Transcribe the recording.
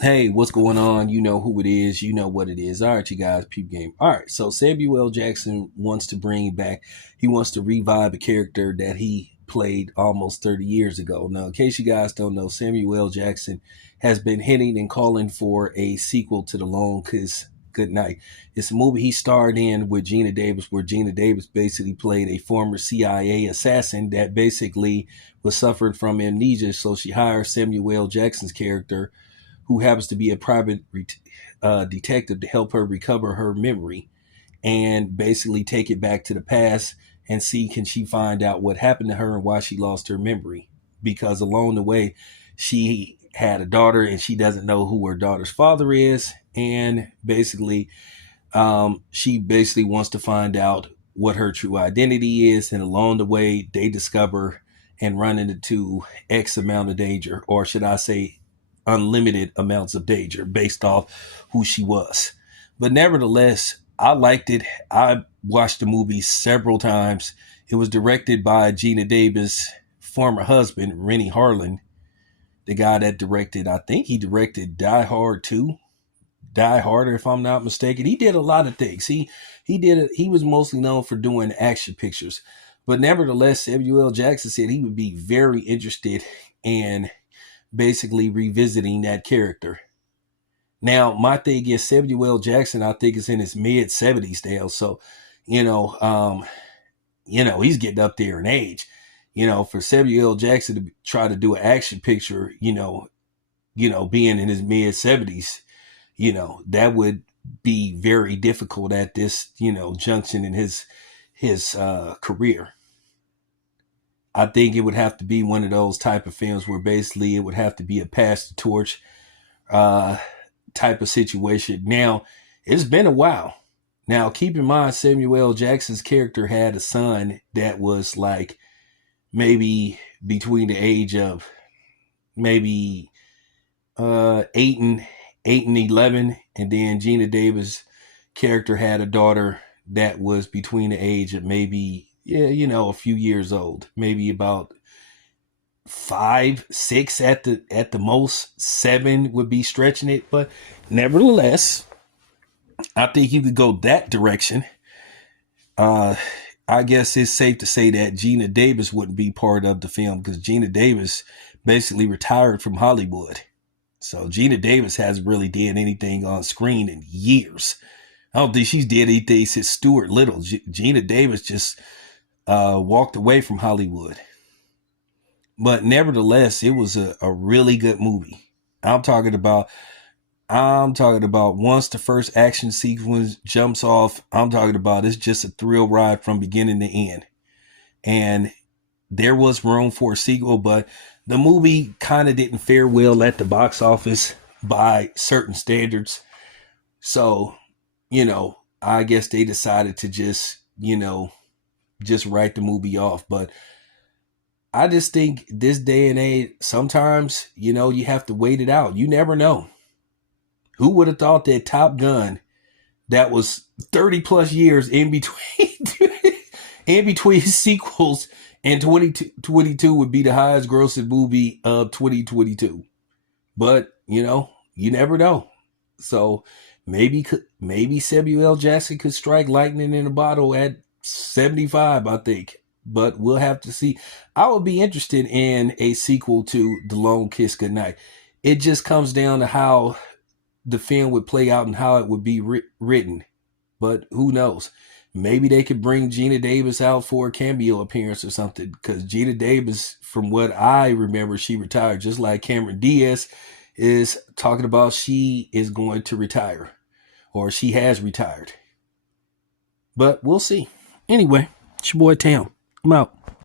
Hey, what's going on? You know who it is. You know what it is. All right, you guys, peep game. All right, so Samuel L. Jackson wants to bring back, he wants to revive a character that he played almost 30 years ago. Now, in case you guys don't know, Samuel L. Jackson has been hitting and calling for a sequel to The Long Kiss Goodnight. It's a movie he starred in with Gina Davis, where Gina Davis basically played a former CIA assassin that basically was suffering from amnesia. So she hired Samuel L. Jackson's character, who happens to be a private detective, to help her recover her memory and basically take it back to the past and see, can she find out what happened to her and why she lost her memory. Because along the way, she had a daughter and she doesn't know who her daughter's father is. And basically, she basically wants to find out what her true identity is. And along the way, they discover and run into X amount of danger, or should I say unlimited amounts of danger, based off who she was. But nevertheless, I liked it. I watched the movie several times. It was directed by Gina Davis' former husband, Rennie Harlan, the guy that directed, I think he directed Die Hard 2, Die Harder, if I'm not mistaken. He did a lot of things. He was mostly known for doing action pictures. But nevertheless, Samuel L. Jackson said he would be very interested in basically revisiting that character. Now, my thing is, Samuel L. Jackson, I think, is in his mid 70s now. So, you know, um, he's getting up there in age. For Samuel L. Jackson to try to do an action picture, being in his mid 70s, that would be very difficult at this, junction in his career. I think it would have to be one of those type of films where basically it would have to be a pass the torch uh, type of situation. Now, it's been a while. Now, keep in mind, Samuel L. Jackson's character had a son that was like maybe between the age of maybe 8 and 11, and then Gina Davis' character had a daughter that was between the age of maybe, a few years old, maybe about 5, 6 at the most. 7 would be stretching it, but nevertheless, I think you could go that direction. Uh, I guess it's safe to say that Gina Davis wouldn't be part of the film because Gina Davis basically retired from Hollywood. So Gina Davis hasn't really did anything on screen in years. I don't think she's did anything since Stuart Little. Gina Davis just walked away from Hollywood. But nevertheless, it was a really good movie. I'm talking about once the first action sequence jumps off, I'm talking about it's just a thrill ride from beginning to end. And there was room for a sequel, but the movie kind of didn't fare well at the box office by certain standards. So, I guess they decided to just write the movie off. But I just think this day and age, sometimes, you have to wait it out. You never know. Who would have thought that Top Gun, that was 30 plus years in between, in between sequels, and 2022 would be the highest grossing movie of 2022. But, you never know. So maybe Samuel L. Jackson could strike lightning in a bottle at 75, I think. But we'll have to see. I would be interested in a sequel to The Long Kiss Goodnight. It just comes down to how the film would play out and how it would be written. But who knows? Maybe they could bring Gina Davis out for a cameo appearance or something. Because Gina Davis, from what I remember, she retired. Just like Cameron Diaz is talking about she is going to retire. Or she has retired. But we'll see. Anyway, it's your boy Tam. I'm out.